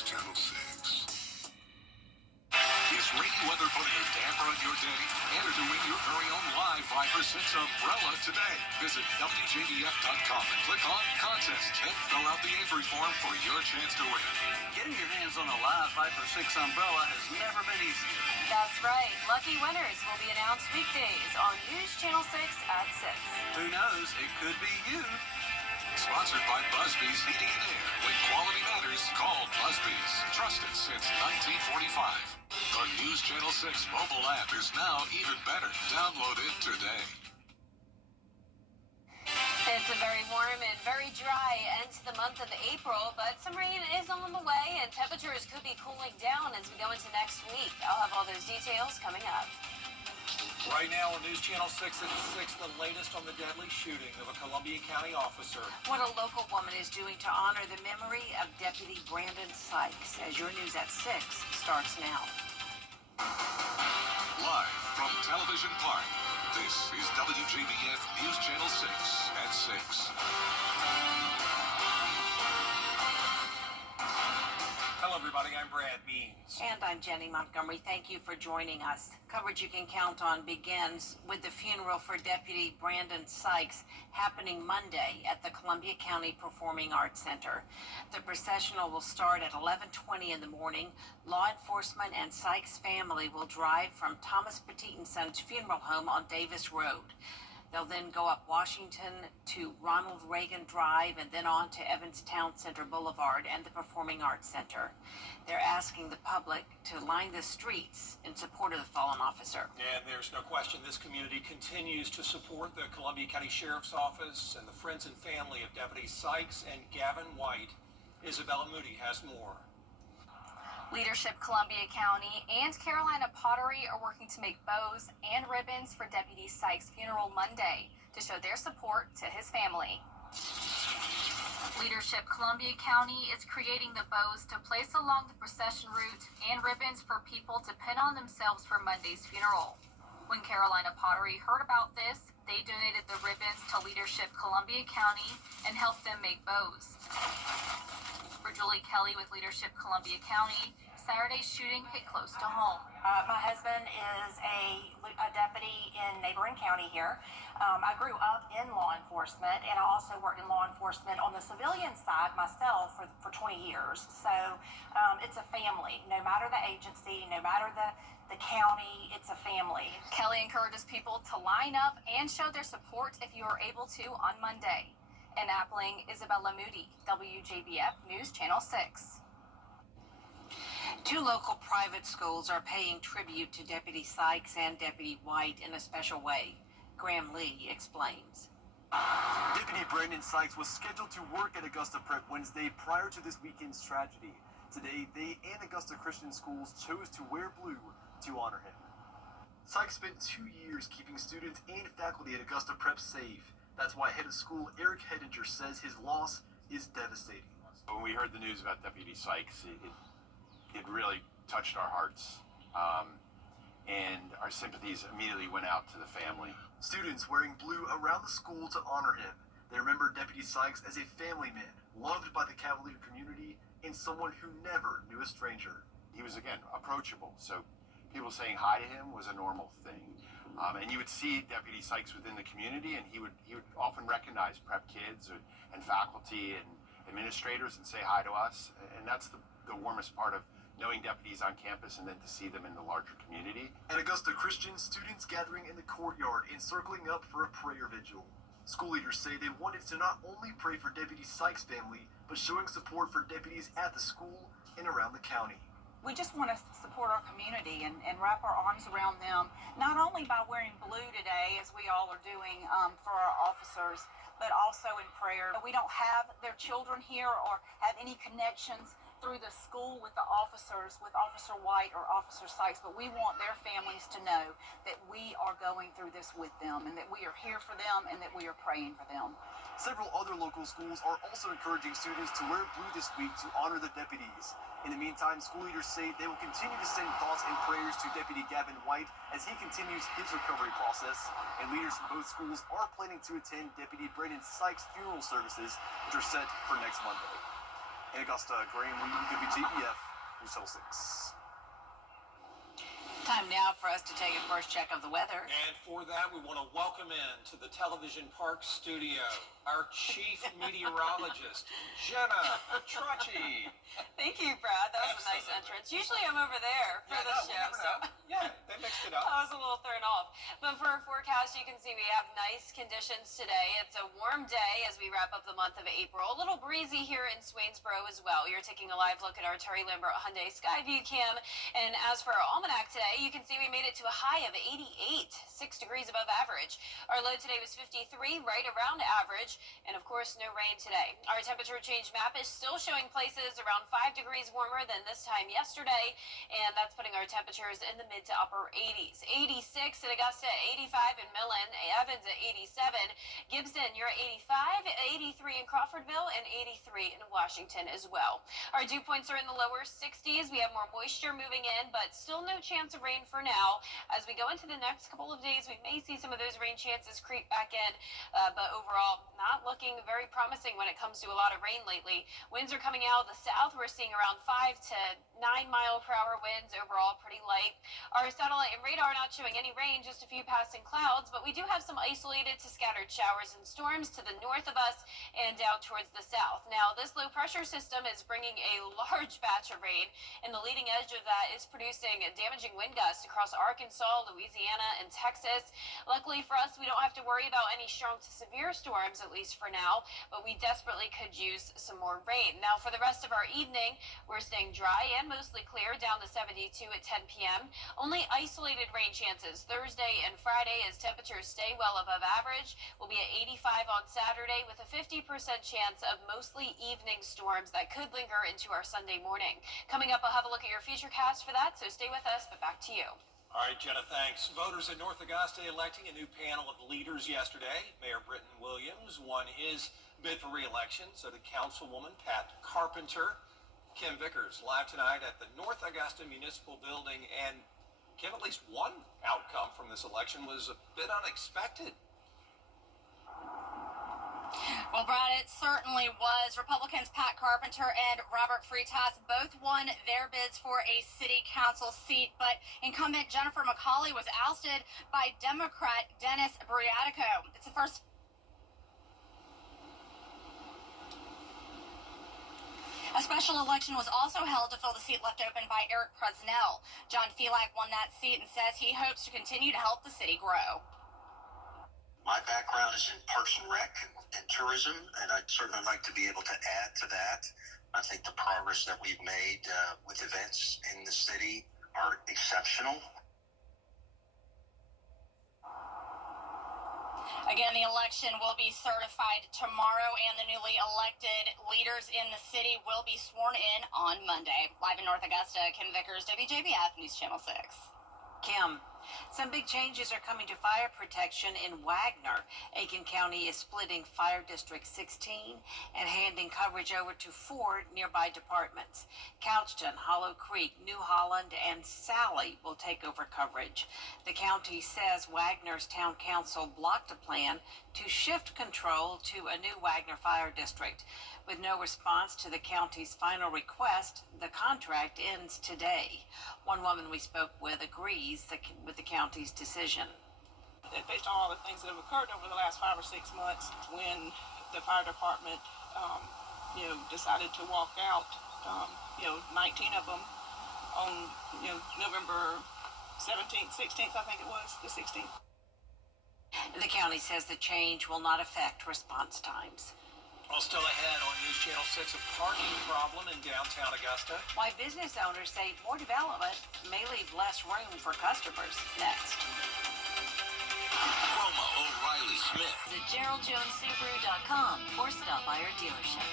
News Channel 6. Is rainy weather putting a damper on your day? Enter to win your very own live 5 for 6 umbrella today. Visit WJBF.com and click on Contest and fill out the entry form for your chance to win. Getting your hands on a live 5 for 6 umbrella has never been easier. That's right. Lucky winners will be announced weekdays on News Channel 6 at 6. Who knows? It could be you. Sponsored by Busby's Heating and Air. When quality matters, call Busby's. Trusted since 1945. The News Channel 6 mobile app is now even better. Download it today. It's a very warm and very dry end to the month of April, but some rain is on the way and temperatures could be cooling down as we go into next week. I'll have all those details coming up. Right now on News Channel 6 at 6, the latest on the deadly shooting of a Columbia County officer. What a local woman is doing to honor the memory of Deputy Brandon Sykes. As your News at 6 starts now. Live from Television Park, this is WJBF News Channel 6 at 6. Hello, everybody. I'm Brad Means. And I'm Jenny Montgomery. Thank you for joining us. Coverage you can count on begins with the funeral for Deputy Brandon Sykes happening Monday at the Columbia County Performing Arts Center. The processional will start at 11:20 in the morning. Law enforcement and Sykes' family will drive from Thomas Petit & Sons Funeral Home on Davis Road. They'll then go up Washington to Ronald Reagan Drive and then on to Evans Town Center Boulevard and the Performing Arts Center. They're asking the public to line the streets in support of the fallen officer. And there's no question this community continues to support the Columbia County Sheriff's Office and the friends and family of Deputy Sykes and Gavin White. Isabella Moody has more. Leadership Columbia County and Carolina Pottery are working to make bows and ribbons for Deputy Sykes' funeral Monday to show their support to his family. Leadership Columbia County is creating the bows to place along the procession route and ribbons for people to pin on themselves for Monday's funeral. When Carolina Pottery heard about this, they donated the ribbons to Leadership Columbia County and helped them make bows. For Julie Kelly with Leadership Columbia County, Saturday's shooting hit close to home. My husband is a deputy in neighboring county here. I grew up in law enforcement, and I also worked in law enforcement on the civilian side myself for 20 years. So it's a family. No matter the agency, no matter the county, it's a family. Kelly encourages people to line up and show their support if you are able to on Monday. In Appling, Isabella Moody, WJBF News Channel 6. Two local private schools are paying tribute to Deputy Sykes and Deputy White in a special way. Graham Lee explains. Deputy Brandon Sykes was scheduled to work at Augusta Prep Wednesday prior to this weekend's tragedy. Today, they and Augusta Christian Schools chose to wear blue to honor him. Sykes spent 2 years keeping students and faculty at Augusta Prep safe. That's why head of school Eric Hedinger says his loss is devastating. When we heard the news about Deputy Sykes, it really touched our hearts, and our sympathies immediately went out to the family. Students wearing blue around the school to honor him. They remember Deputy Sykes as a family man, loved by the Cavalier community, and someone who never knew a stranger. He was, again, approachable, so people saying hi to him was a normal thing. And you would see Deputy Sykes within the community, and he would often recognize prep kids and faculty and administrators and say hi to us. And that's the warmest part of knowing deputies on campus and then to see them in the larger community. At Augusta Christian, students gathering in the courtyard and circling up for a prayer vigil. School leaders say they wanted to not only pray for Deputy Sykes' family, but showing support for deputies at the school and around the county. We just want to support our community and wrap our arms around them, not only by wearing blue today, as we all are doing for our officers, but also in prayer. We don't have their children here or have any connections through the school with the officers, with Officer White or Officer Sykes, but we want their families to know that we are going through this with them and that we are here for them and that we are praying for them. Several other local schools are also encouraging students to wear blue this week to honor the deputies. In the meantime, school leaders say they will continue to send thoughts and prayers to Deputy Gavin White as he continues his recovery process. And leaders from both schools are planning to attend Deputy Brandon Sykes' funeral services, which are set for next Monday. In Augusta, Graham Lee, WJBF, News Channel 6. Time now for us to take a first check of the weather. And for that, we want to welcome in to the Television Park studio our chief meteorologist, Jenna Trocchi. Thank you, Brad. That was a nice entrance. Usually I'm over there for the show, so Yeah, they mixed it up. I was a little thrown off. But for our forecast, you can see we have nice conditions today. It's a warm day as we wrap up the month of April. A little breezy here in Swainsboro as well. You're taking a live look at our Terry Lambert Hyundai Skyview cam. And as for our almanac today, you can see we made it to a high of 88, 6 degrees above average. Our low today was 53, right around average. And of course, no rain today. Our temperature change map is still showing places around 5 degrees warmer than this time yesterday. And that's putting our temperatures in the mid to upper 80s. 86 in Augusta, 85 in Millen, Evans at 87, Gibson, you're at 85, 83 in Crawfordville, and 83 in Washington as well. Our dew points are in the lower 60s. We have more moisture moving in, but still no chance of rain for now. As we go into the next couple of days, we may see some of those rain chances creep back in, but overall, not looking very promising when it comes to a lot of rain lately. Winds are coming out of the south. We're seeing around 5 to 9 mile per hour winds, overall pretty light. Our satellite and radar not showing any rain, just a few passing clouds, but we do have some isolated to scattered showers and storms to the north of us and down towards the south. Now, this low pressure system is bringing a large batch of rain, and the leading edge of that is producing damaging wind gusts across Arkansas, Louisiana, and Texas. Luckily for us, we don't have to worry about any strong to severe storms, at least for now, but we desperately could use some more rain. Now, for the rest of our evening, we're staying dry and mostly clear, down to 72 at 10 p.m. Only isolated rain chances Thursday and Friday as temperatures stay well above average. We'll be at 85 on Saturday with a 50% chance of mostly evening storms that could linger into our Sunday morning. Coming up, I'll have a look at your futurecast for that, so stay with us, but back to you. All right, Jenna, thanks. Voters in North Augusta electing a new panel of leaders yesterday. Mayor Britton Williams won his bid for re-election, so did Councilwoman Pat Carpenter. Kim Vickers live tonight at the North Augusta Municipal Building, and Kim, at least one outcome from this election was a bit unexpected. Well, Brad, it certainly was. Republicans Pat Carpenter and Robert Freitas both won their bids for a city council seat, but incumbent Jennifer McCauley was ousted by Democrat Dennis Briatico. It's the first. A special election was also held to fill the seat left open by Eric Presnell. John Felak won that seat and says he hopes to continue to help the city grow. My background is in Parks and Rec and tourism, and I'd certainly like to be able to add to that. I think the progress that we've made with events in the city are exceptional. Again, the election will be certified tomorrow, and the newly elected leaders in the city will be sworn in on Monday. Live in North Augusta, Kim Vickers, WJBF News Channel 6. Kim, some big changes are coming to fire protection in Wagner. Aiken County is splitting Fire District 16 and handing coverage over to 4 nearby departments. Couchton, Hollow Creek, New Holland, and Sally will take over coverage. The county says Wagner's town council blocked a plan to shift control to a new Wagner Fire District. With no response to the county's final request, the contract ends today. One woman we spoke with agrees with the county's decision. Based on all the things that have occurred over the last 5 or 6 months, when the fire department, decided to walk out, 19 of them on, November 17th, 16th, I think it was, the 16th. The county says the change will not affect response times. Well, still ahead on News Channel 6, a parking problem in downtown Augusta. Why business owners say more development may leave less room for customers. Next. Roma O'Reilly Smith. Visit GeraldJonesSubaru.com or stop by our dealership.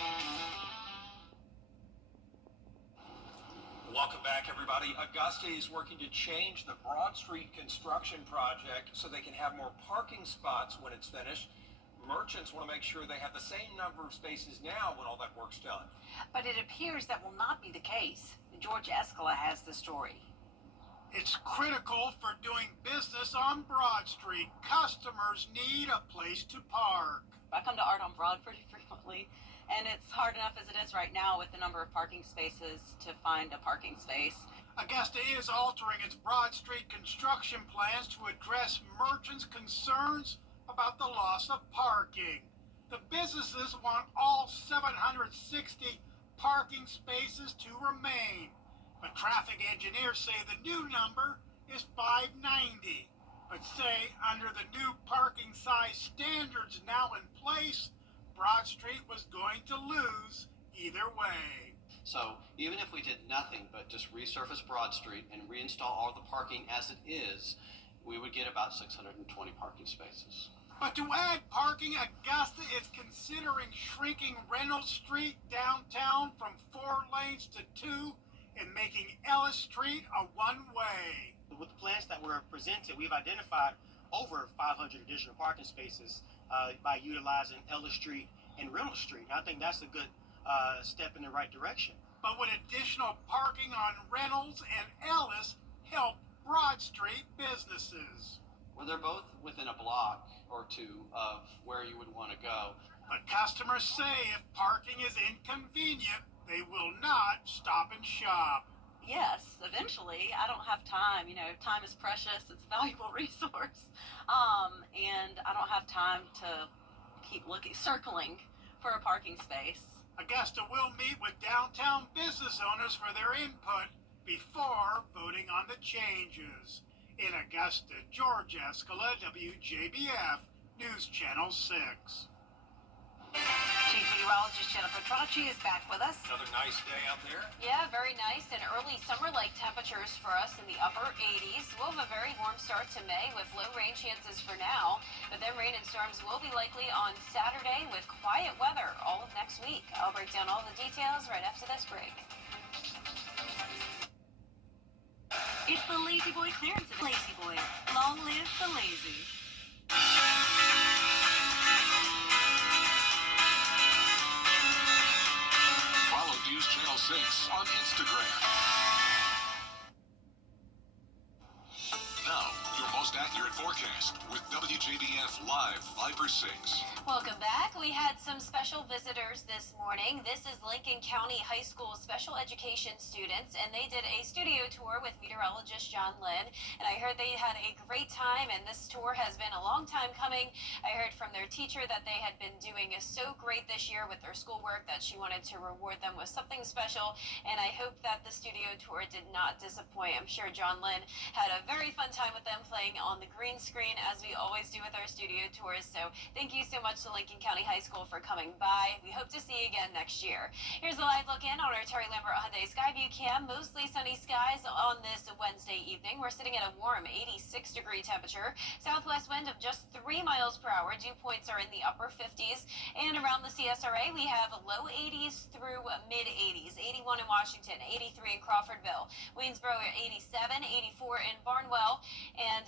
Welcome back, everybody. Augusta is working to change the Broad Street construction project so they can have more parking spots when it's finished. Merchants want to make sure they have the same number of spaces now when all that work's done. But it appears that will not be the case. George Escala has the story. It's critical for doing business on Broad Street. Customers need a place to park. I come to Art on Broad pretty frequently, and it's hard enough as it is right now with the number of parking spaces to find a parking space. Augusta is altering its Broad Street construction plans to address merchants' concerns about the loss of parking. The businesses want all 760 parking spaces to remain, but traffic engineers say the new number is 590. But say under the new parking size standards now in place, Broad Street was going to lose either way. So even if we did nothing but just resurface Broad Street and reinstall all the parking as it is, we would get about 620 parking spaces. But to add parking, Augusta is considering shrinking Reynolds Street downtown from 4 lanes to 2 and making Ellis Street a one-way. With the plans that were presented, we've identified over 500 additional parking spaces by utilizing Ellis Street and Reynolds Street. And I think that's a good step in the right direction. But would additional parking on Reynolds and Ellis help Broad Street businesses? Well, they're both within a block or two of where you would want to go. But customers say if parking is inconvenient, they will not stop and shop. Yes, eventually. I don't have time. Time is precious. It's a valuable resource. And I don't have time to keep circling for a parking space. Augusta will meet with downtown business owners for their input before voting on the changes. In Augusta, George Escala, WJBF, News Channel 6. Chief Meteorologist Jennifer Tracci is back with us. Another nice day out there. Yeah, very nice and early summer-like temperatures for us in the upper 80s. We'll have a very warm start to May with low rain chances for now, but then rain and storms will be likely on Saturday with quiet weather all of next week. I'll break down all the details right after this break. It's the Lazy Boy clearance event. Lazy Boy. Long live the lazy. Follow News Channel 6 on Instagram. Now, your most accurate forecast with WJBF Live Viper 6. Welcome back. We had some special visitors this morning. This is Lincoln County High School special education students, and they did a studio tour with meteorologist John Lynn. And I heard they had a great time, and this tour has been a long time coming. I heard from their teacher that they had been doing so great this year with their schoolwork that she wanted to reward them with something special. And I hope that the studio tour did not disappoint. I'm sure John Lynn had a very fun time with them playing on the green screen, as we always do with our studio tours. So thank you so much to Lincoln County High School for coming by. We hope to see you again next year. Here's a live look in on our Terry Lambert Hyundai Skyview cam. Mostly sunny skies on this Wednesday evening. We're sitting at a warm 86-degree temperature. Southwest wind of just 3 miles per hour. Dew points are in the upper 50s. And around the CSRA, we have low 80s through mid 80s. 81 in Washington, 83 in Crawfordville, Waynesboro at 87, 84 in Barnwell, and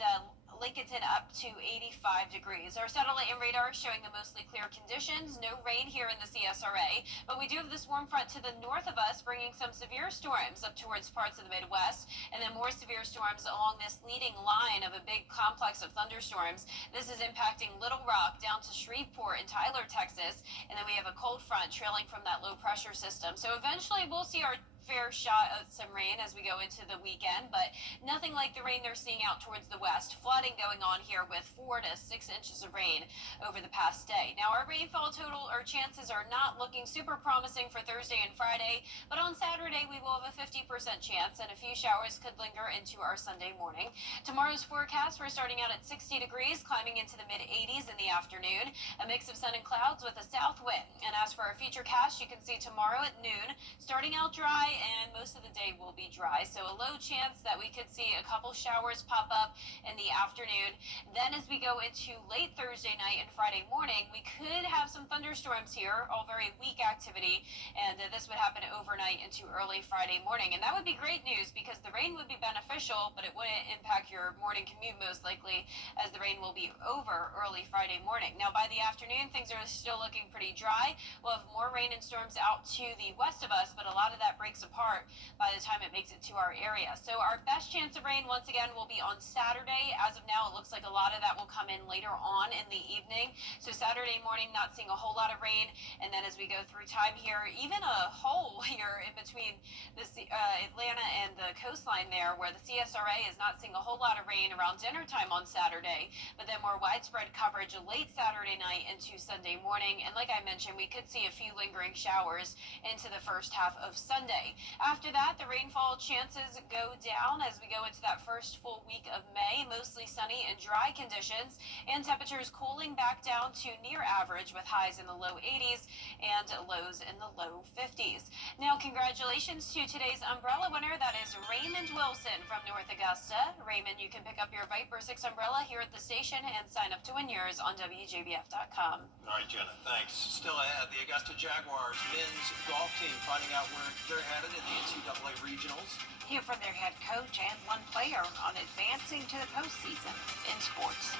Lincolnton up to 85 degrees. Our satellite and radar showing the mostly clear conditions. No rain here in the CSRA, but we do have this warm front to the north of us, bringing some severe storms up towards parts of the Midwest, and then more severe storms along this leading line of a big complex of thunderstorms. This is impacting Little Rock down to Shreveport and Tyler, Texas, and then we have a cold front trailing from that low pressure system. So eventually we'll see our fair shot of some rain as we go into the weekend, but nothing like the rain they're seeing out towards the west. Flooding going on here with 4 to 6 inches of rain over the past day. Now our rainfall total or chances are not looking super promising for Thursday and Friday, but on Saturday we will have a 50% chance, and a few showers could linger into our Sunday morning. Tomorrow's forecast, we're starting out at 60 degrees, climbing into the mid 80s in the afternoon, a mix of sun and clouds with a south wind. And as for our future cast, you can see tomorrow at noon, starting out dry, and most of the day will be dry. So a low chance that we could see a couple showers pop up in the afternoon. Then as we go into late Thursday night and Friday morning, we could have some thunderstorms here, all very weak activity, and this would happen overnight into early Friday morning. And that would be great news because the rain would be beneficial, but it wouldn't impact your morning commute most likely, as the rain will be over early Friday morning. Now by the afternoon, things are still looking pretty dry. We'll have more rain and storms out to the west of us, but a lot of that breaks picks apart by the time it makes it to our area. So our best chance of rain, once again, will be on Saturday. As of now, it looks like a lot of that will come in later on in the evening. So Saturday morning, not seeing a whole lot of rain. And then as we go through time here, even a hole here in between the Atlanta and the coastline there, where the CSRA is not seeing a whole lot of rain around dinner time on Saturday, but then more widespread coverage late Saturday night into Sunday morning. And like I mentioned, we could see a few lingering showers into the first half of Sunday. After that, the rainfall chances go down as we go into that first full week of May. Mostly sunny and dry conditions, and temperatures cooling back down to near average with highs in the low 80s and lows in the low 50s. Now, congratulations to today's umbrella winner. That is Raymond Wilson from North Augusta. Raymond, you can pick up your Viper 6 umbrella here at the station and sign up to win yours on WJBF.com. All right, Jenna, thanks. Still ahead, the Augusta Jaguars men's golf team finding out where they're headed in the NCAA regionals. Hear from their head coach and one player on advancing to the postseason in sports.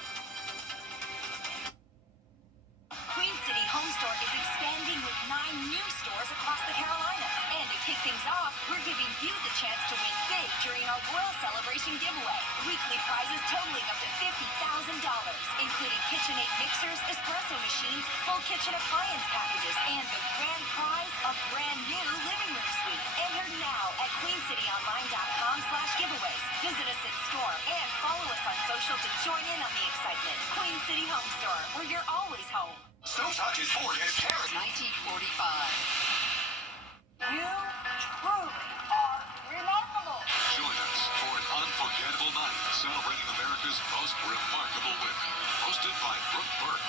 Queen City Home Store is expanding with 9 new stores across the Carolinas. And to kick things off, we're giving you the chance to win big during our Royal Celebration giveaway. Weekly prizes totaling up to $50,000, including KitchenAid mixers, espresso machines, full kitchen appliance packages, and the grand prize, a brand new living room suite. Enter now at queencityonline.com/giveaways. Visit us in store and follow us on social to join in on the excitement. Queen City Home Store, where you're always home. So Touches Ford has carried 1945. You truly are remarkable. Join us for an unforgettable night celebrating America's most remarkable women. Hosted by Brooke Burke.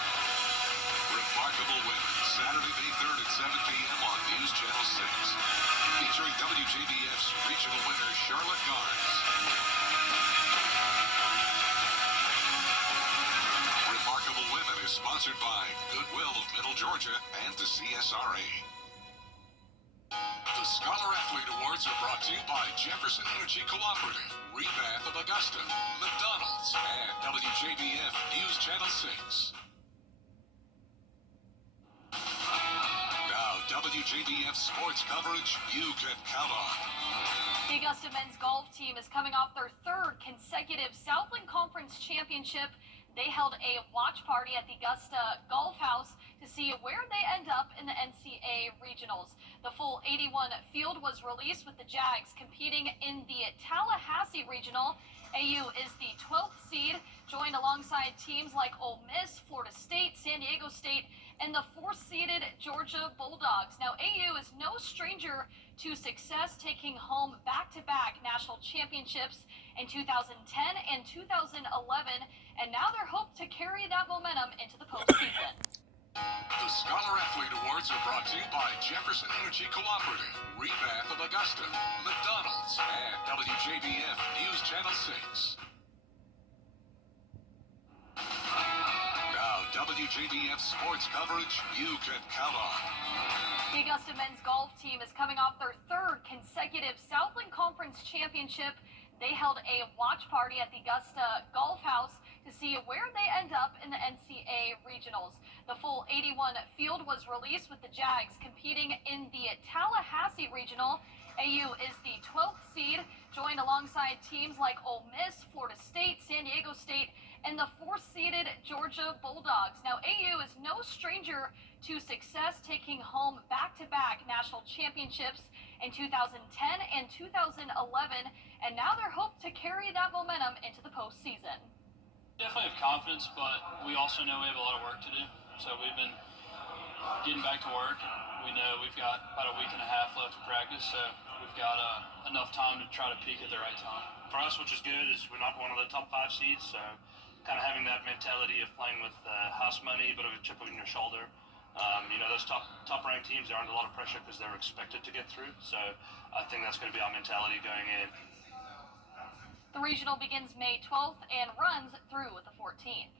Remarkable Women, Saturday, May 3rd at 7 p.m. on News Channel 6. Featuring WJBF's regional winner, Charlotte Garnes. Remarkable Women is sponsored by Goodwill of Middle Georgia and the CSRA. The Scholar Athlete Awards are brought to you by Jefferson Energy Cooperative, Rebath of Augusta, McDonald's, and WJBF News Channel 6. Now, WJBF sports coverage you can count on. The Augusta men's golf team is coming off their third consecutive Southland Conference championship. They held a watch party at the Augusta Golf House to see where they end up in the NCAA regionals. The full 81 field was released with the Jags competing in the Tallahassee regional. AU is the 12th seed, joined alongside teams like Ole Miss, Florida State, San Diego State, and the 4th-seeded Georgia Bulldogs. Now, AU is no stranger to success, taking home back-to-back national championships in 2010 and 2011, and now they're hoped to carry that momentum into the postseason. The Scholar Athlete Awards are brought to you by Jefferson Energy Cooperative, Rebath of Augusta, McDonald's, and WJBF News Channel 6. Now, WJBF sports coverage you can count on. The Augusta men's golf team is coming off their third consecutive Southland Conference championship. They held a watch party at the Augusta Golf House to see where they end up in the NCAA regionals. The full 81 field was released with the Jags competing in the Tallahassee regional. AU is the 12th seed, joined alongside teams like Ole Miss, Florida State, San Diego State, and the 4th-seeded Georgia Bulldogs. Now, AU is no stranger to success, taking home back-to-back national championships in 2010 and 2011, and now they're hoped to carry that momentum into the postseason. Definitely have confidence, but we also know we have a lot of work to do. So we've been getting back to work. We know we've got about a week and a half left of practice, so we've got enough time to try to peak at the right time. For us, which is good, is we're not one of the top 5 seeds, so kind of having that mentality of playing with house money, but of a chip on your shoulder. Those top-ranked teams, they're under a lot of pressure because they're expected to get through. So I think that's going to be our mentality going in. The regional begins May 12th and runs through the 14th.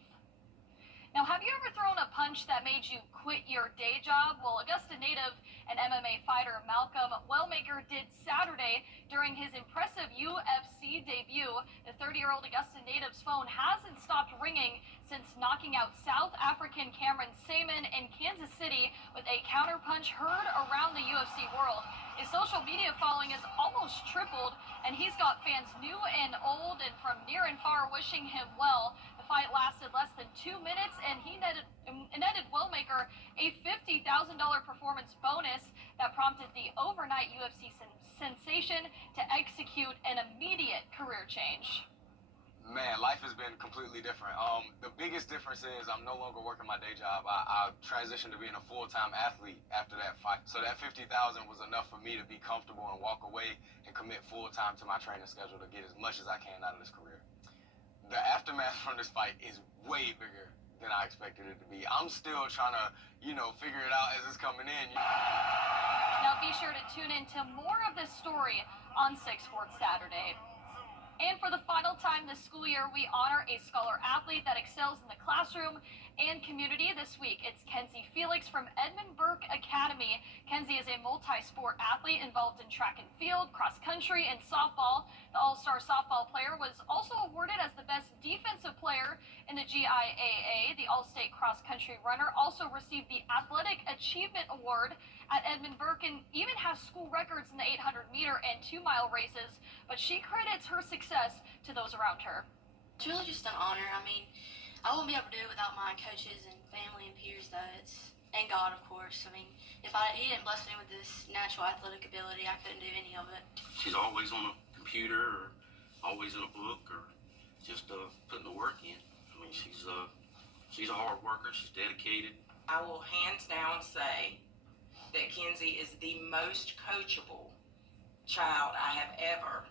Now, have you ever thrown a punch that made you quit your day job? Well, Augusta native and MMA fighter Malcolm Wellmaker did Saturday Saturday during his impressive UFC debut. The 30-year-old Augusta native's phone hasn't stopped ringing since knocking out South African Cameron Saman in Kansas City with a counterpunch heard around the UFC world. His social media following has almost tripled, and he's got fans new and old and from near and far wishing him well. The fight lasted less than 2 minutes, and he netted Wellmaker a $50,000 performance bonus that prompted the overnight UFC sensation to execute an immediate career change. Man, life has been completely different. The biggest difference is I'm no longer working my day job. I transitioned to being a full-time athlete after that fight. So that $50,000 was enough for me to be comfortable and walk away and commit full-time to my training schedule to get as much as I can out of this career. The aftermath from this fight is way bigger than I expected it to be. I'm still trying to, figure it out as it's coming in. Now be sure to tune in to more of this story on 6 Sports Saturday. And for the final time this school year, we honor a scholar athlete that excels in the classroom and community this week. It's Kenzie Felix from Edmund Burke Academy. Kenzie is a multi-sport athlete involved in track and field, cross country, and softball. The all-star softball player was also awarded as the best defensive player in the GIAA. The all-state cross-country runner also received the Athletic Achievement Award at Edmund Burke and even has school records in the 800-meter and 2-mile races, but she credits her success to those around her. It's really just an honor. I mean, I wouldn't be able to do it without my coaches and family and peers, and God, of course. I mean, he didn't bless me with this natural athletic ability, I couldn't do any of it. She's always on a computer or always in a book or just putting the work in. I mean, she's a hard worker. She's dedicated. I will hands down say that Kenzie is the most coachable child I have ever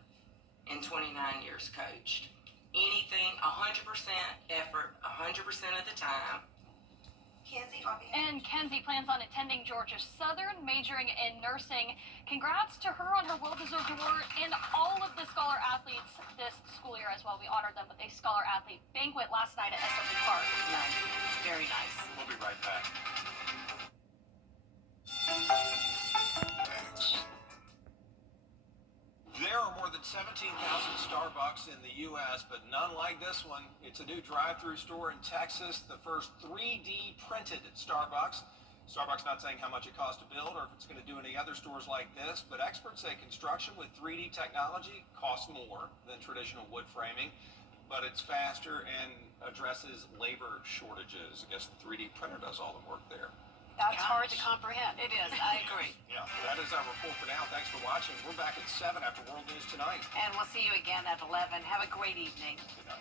in 29 years coached. Anything, 100% effort, 100% of the time. And Kenzie plans on attending Georgia Southern, majoring in nursing. Congrats to her on her well-deserved award and all of the scholar athletes this school year as well. We honored them with a scholar athlete banquet last night at SW Park. Nice. Very nice. We'll be right back. There are more than 17,000 Starbucks in the U.S., but none like this one. It's a new drive-through store in Texas, the first 3D printed Starbucks. Starbucks not saying how much it costs to build or if it's going to do any other stores like this, but experts say construction with 3D technology costs more than traditional wood framing, but it's faster and addresses labor shortages. I guess the 3D printer does all the work there. That's hard to comprehend. It is. I agree. Yeah, that is our report for now. Thanks for watching. We're back at 7 after World News Tonight. And we'll see you again at 11. Have a great evening. Good night.